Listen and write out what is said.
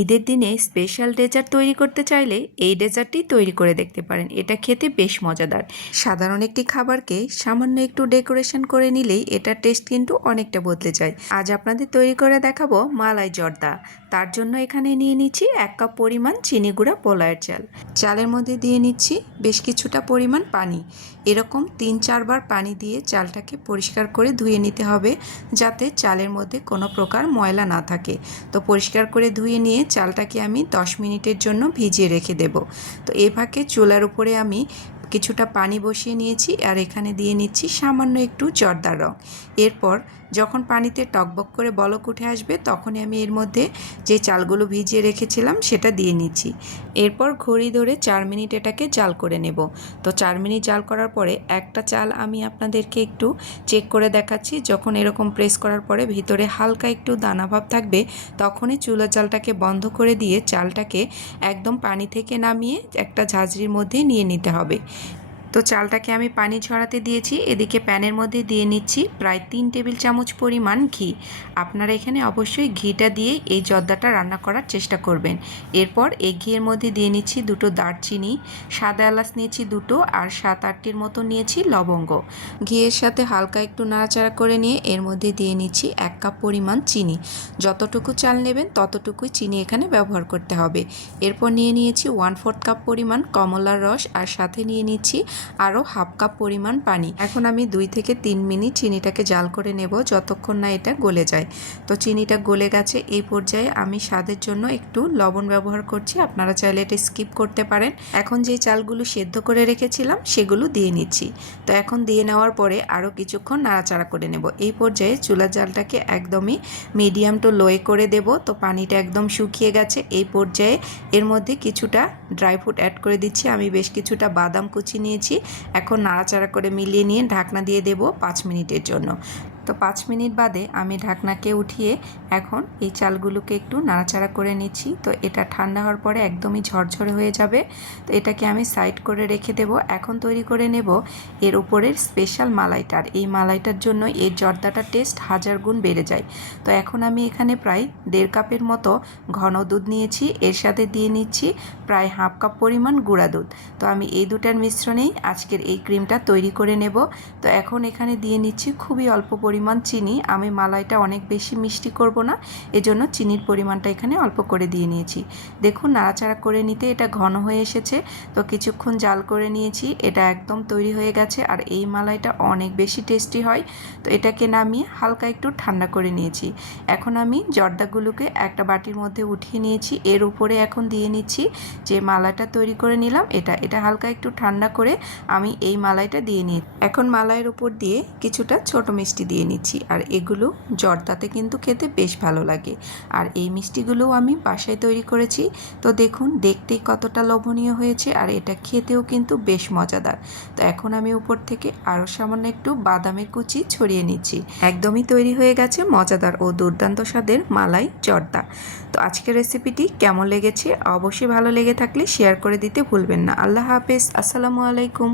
ঈদের দিনে special dessert তৈরি করতে চাইলে এই ডেজার্টটি তৈরি করে দেখতে পারেন। এটা খেতে বেশ মজাদার। সাধারণ একটি খাবারকে সামান্য একটু ডেকোরেশন করে নিলেই এটার টেস্ট কিন্তু অনেকটা বদলে যায়। আজ আপনাদের তৈরি করে দেখাবো মালাই জর্দা। তার জন্য এখানে নিয়ে নিচ্ছি 1 কাপ পরিমাণ চিনি গুঁড়া পোলাওয়ের চাল। চালের মধ্যে দিয়ে নিচ্ছি বেশ কিছুটা পরিমাণ পানি। এরকম 3-4 বার পানি দিয়ে চালটাকে পরিষ্কার করে ধুয়ে নিতে হবে, যাতে চালের মধ্যে কোনো প্রকার ময়লা না থাকে। তো পরিষ্কার করে ধুয়ে নিয়ে চালটাকে আমি 10 মিনিটের জন্য ভিজিয়ে রেখে দেব। তো এই ফাঁকে চুলার উপরে আমি কিছুটা পানি বসিয়ে নিয়েছি আর এখানে দিয়ে নিচ্ছি সামান্য একটু জর্দার রং। এরপর যখন পানিতে টকবক করে বলক উঠে আসবে তখনই আমি এর মধ্যে যে চালগুলো ভিজিয়ে রেখেছিলাম সেটা দিয়ে নিচ্ছি। এরপর ঘড়ি ধরে 4 মিনিট এটাকে জাল করে নেব। তো 4 মিনিট জাল করার পরে একটা চাল আমি আপনাদেরকে একটু চেক করে দেখাচ্ছি। যখন এরকম প্রেস করার পরে ভিতরে হালকা একটু দানা ভাব থাকবে তখনই চুলার জালটাকে বন্ধ করে দিয়ে চালটাকে একদম পানি থেকে নামিয়ে একটা ঝাঁঝরির মধ্যে নিয়ে নিতে হবে। তো চালটাকে আমি পানি ঝরাতে দিয়েছি। এদিকে প্যানের মধ্যে দিয়ে নিচ্ছি প্রায় 3 টেবিল চামচ পরিমাণ ঘি। আপনারা এখানে অবশ্যই ঘিটা দিয়ে এই জর্দাটা রান্না করার চেষ্টা করবেন। এরপর এই ঘিয়ের মধ্যে দিয়ে নিচ্ছি 2টো দারচিনি, সাদা এলাচ নিয়েছি 2টো আর 7-8টির মতো নিয়েছি লবঙ্গ। ঘিয়ের সাথে হালকা একটু নাড়াচাড়া করে নিয়ে এর মধ্যে দিয়ে নিচ্ছি 1 কাপ পরিমাণ চিনি। যতটুকু চাল নেবেন ততটুকুই চিনি এখানে ব্যবহার করতে হবে। এরপর নিয়ে নিয়েছি 1/4 কাপ পরিমাণ কমলার রস আর সাথে নিয়ে নিচ্ছি আরও 1/2 কাপ পরিমাণ পানি। এখন আমি 2 থেকে 3 মিনিট চিনিটাকে জাল করে নেব যতক্ষণ না এটা গলে যায়। তো চিনিটা গলে গেছে। এই পর্যায়ে আমি স্বাদের জন্য একটু লবণ ব্যবহার করছি, আপনারা চাইলে এটা স্কিপ করতে পারেন। এখন যে চালগুলো সেদ্ধ করে রেখেছিলাম সেগুলো দিয়ে নিচ্ছি। তো এখন দিয়ে নেওয়ার পরে আরও কিছুক্ষণ নাড়াচাড়া করে নেব। এই পর্যায়ে চুলার জালটাকে একদমই মিডিয়াম টু লোয়ে করে দেব। তো পানিটা একদম শুকিয়ে গেছে। এই পর্যায়ে এর মধ্যে কিছুটা ড্রাই ফ্রুট অ্যাড করে দিচ্ছি। আমি বেশ কিছুটা বাদাম কুচি নিয়েছি। এখন নাড়াচাড়া করে মিলিয়ে নিয়ে ঢাকনা দিয়ে দেব 5 মিনিটের জন্য। তো 5 মিনিট বাদে আমি ঢাকনাকে উঠিয়ে এখন এই চালগুলোকে একটু নাড়াচাড়া করে নিচ্ছি। তো এটা ঠান্ডা হওয়ার পরে একদমই ঝরঝরে হয়ে যাবে। তো এটাকে আমি সাইড করে রেখে দেব। এখন তৈরি করে নেব এর উপরের স্পেশাল মালাইটার। এই মালাইটার জন্য এই জর্দাটার টেস্ট 1000 গুণ বেড়ে যায়। তো এখন আমি এখানে প্রায় 1.5 কাপের মতো ঘন দুধ নিয়েছি। এর সাথে দিয়ে নিচ্ছি প্রায় 1/2 কাপ পরিমাণ গুঁড়া দুধ। তো আমি এই দুটার মিশ্রণেই আজকের এই ক্রিমটা তৈরি করে নেব। তো এখন এখানে দিয়ে নিচ্ছি খুবই অল্প পরিমাণ চিনি। আমি মালাইটা অনেক বেশি মিষ্টি করব না, এজন্য চিনির পরিমাণটা এখানে অল্প করে দিয়ে নিয়েছি। দেখুন নাড়াচাড়া করে নিতে এটা ঘন হয়ে এসেছে। তো কিছুক্ষণ জাল করে নিয়েছি, এটা একদম তৈরি হয়ে গেছে। আর এই মালাইটা অনেক বেশি টেস্টি হয়। তো এটাকে নামিয়ে হালকা একটু ঠান্ডা করে নিয়েছি। এখন আমি জর্দাগুলোকে একটা বাটির মধ্যে উঠিয়ে নিয়েছি। এর উপরে এখন দিয়ে নিচ্ছি যে মালাইটা তৈরি করে নিলাম এটা হালকা একটু ঠান্ডা করে আমি এই মালাইটা দিয়ে নিই। এখন মালাইয়ের উপর দিয়ে কিছুটা ছোট মিষ্টি দিয়ে নিচ্ছি। আর এগুলো জর্দাতে কিন্তু খেতে বেশ ভালো লাগে। আর এই মিষ্টিগুলোও আমি বাসায় তৈরি করেছি। তো দেখুন দেখতেই কতটা লোভনীয় হয়েছে আর এটা খেতেও কিন্তু বেশ মজাদার। তো এখন আমি উপর থেকে আরও সামান্য একটু বাদামের কুচি ছড়িয়ে নিচ্ছি। একদমই তৈরি হয়ে গেছে মজাদার ও দুর্দান্ত স্বাদের মালাই জর্দা। তো আজকের রেসিপিটি কেমন লেগেছে অবশ্যই ভালো লেগে থাকলে শেয়ার করে দিতে ভুলবেন না। আল্লাহ হাফেজ, আসসালামু আলাইকুম।